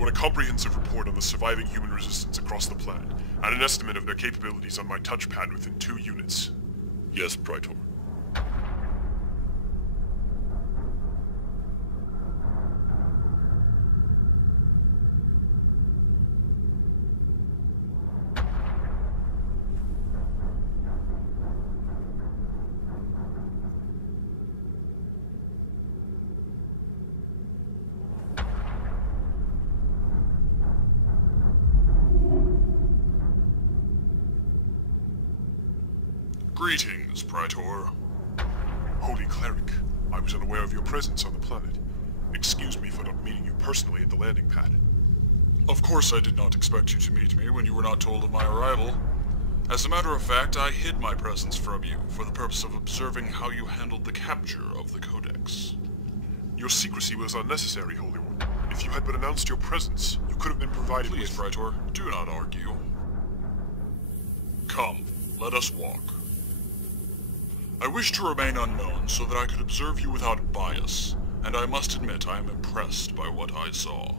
want a comprehensive report on the surviving human resistance across the planet, and an estimate of their capabilities on my touchpad within 2 units. Yes, Praetor. Greetings, Praetor. Holy Cleric, I was unaware of your presence on the planet. Excuse me for not meeting you personally at the landing pad. Of course I did not expect you to meet me when you were not told of my arrival. As a matter of fact, I hid my presence from you for the purpose of observing how you handled the capture of the Codex. Your secrecy was unnecessary, Holy One. If you had but announced your presence, you could have been provided Please, with... Praetor, do not argue. Come, let us walk. I wish to remain unknown so that I could observe you without bias, and I must admit I am impressed by what I saw.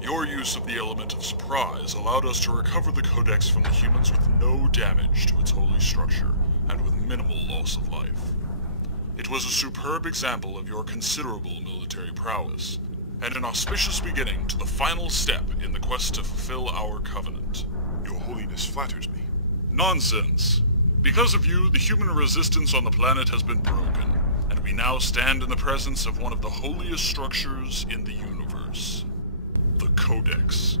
Your use of the element of surprise allowed us to recover the Codex from the humans with no damage to its holy structure, and with minimal loss of life. It was a superb example of your considerable military prowess, and an auspicious beginning to the final step in the quest to fulfill our covenant. Your Holiness flatters me. Nonsense! Because of you, the human resistance on the planet has been broken, and we now stand in the presence of one of the holiest structures in the universe. The Codex.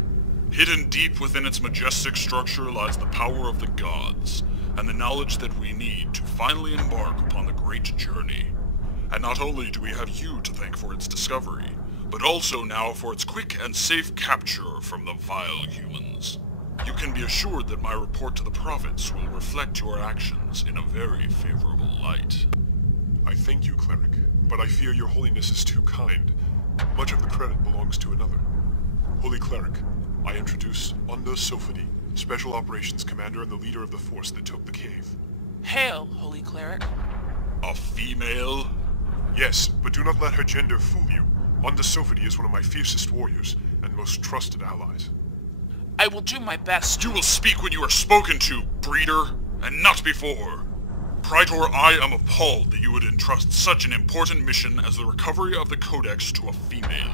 Hidden deep within its majestic structure lies the power of the gods, and the knowledge that we need to finally embark upon the great journey. And not only do we have you to thank for its discovery, but also now for its quick and safe capture from the vile humans. You can be assured that my report to the prophets will reflect your actions in a very favorable light. I thank you, Cleric, but I fear your Holiness is too kind. Much of the credit belongs to another. Holy Cleric, I introduce Sofadee, Special Operations Commander and the leader of the force that took the cave. Hail, Holy Cleric. A female? Yes, but do not let her gender fool you. Sofadee is one of my fiercest warriors and most trusted allies. I will do my best. You will speak when you are spoken to, breeder, and not before. Praetor, I am appalled that you would entrust such an important mission as the recovery of the Codex to a female.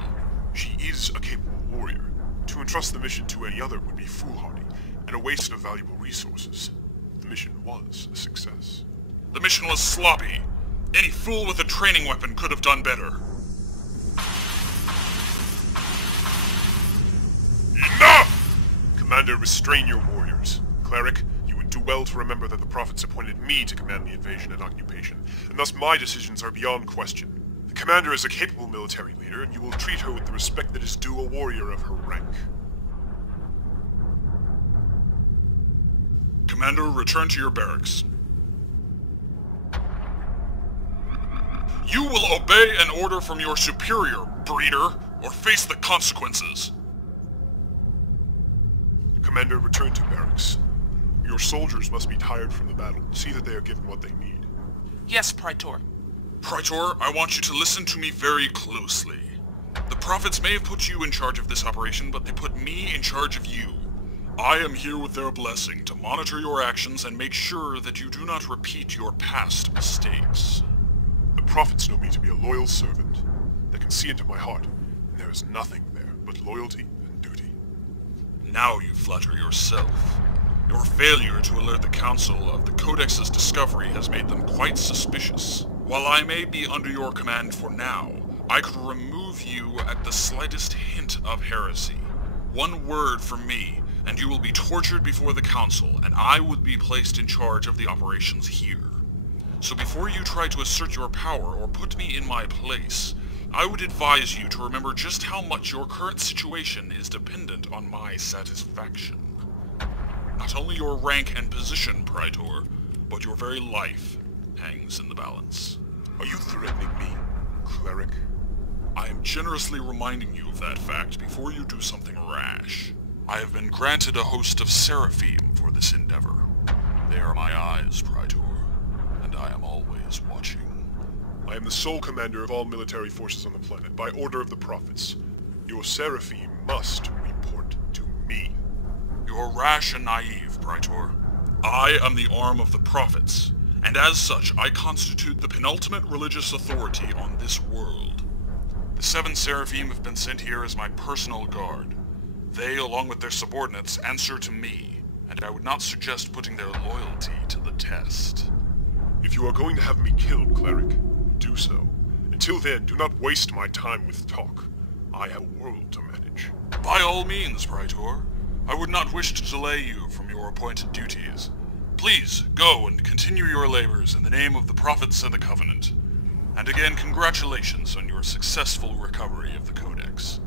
She is a capable warrior. To entrust the mission to any other would be foolhardy, and a waste of valuable resources. The mission was a success. The mission was sloppy. Any fool with a training weapon could have done better. Enough! Commander, restrain your warriors. Cleric, you would do well to remember that the prophets appointed me to command the invasion and occupation, and thus my decisions are beyond question. The commander is a capable military leader, and you will treat her with the respect that is due a warrior of her rank. Commander, return to your barracks. You will obey an order from your superior, breeder, or face the consequences. Commander, return to barracks. Your soldiers must be tired from the battle. See that they are given what they need. Yes, Praetor. Praetor, I want you to listen to me very closely. The prophets may have put you in charge of this operation, but they put me in charge of you. I am here with their blessing to monitor your actions and make sure that you do not repeat your past mistakes. The prophets know me to be a loyal servant. They can see into my heart, and there is nothing there but loyalty and duty. Now you flatter yourself. Your failure to alert the Council of the Codex's discovery has made them quite suspicious. While I may be under your command for now, I could remove you at the slightest hint of heresy. One word from me, and you will be tortured before the Council, and I would be placed in charge of the operations here. So before you try to assert your power or put me in my place, I would advise you to remember just how much your current situation is dependent on my satisfaction. Not only your rank and position, Praetor, but your very life hangs in the balance. Are you threatening me, Cleric? I am generously reminding you of that fact before you do something rash. I have been granted a host of Seraphim for this endeavor. They are my eyes, Praetor, and I am always watching. I am the sole commander of all military forces on the planet, by order of the prophets. Your Seraphim must You're rash and naive, Praetor. I am the arm of the prophets, and as such I constitute the penultimate religious authority on this world. The 7 Seraphim have been sent here as my personal guard. They, along with their subordinates, answer to me, and I would not suggest putting their loyalty to the test. If you are going to have me killed, Cleric, do so. Until then, do not waste my time with talk. I have a world to manage. By all means, Praetor. I would not wish to delay you from your appointed duties. Please, go and continue your labors in the name of the Prophets and the Covenant. And again, congratulations on your successful recovery of the Codex.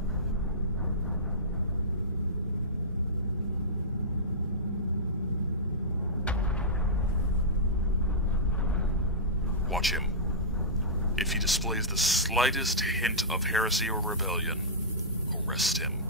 Watch him. If he displays the slightest hint of heresy or rebellion, arrest him.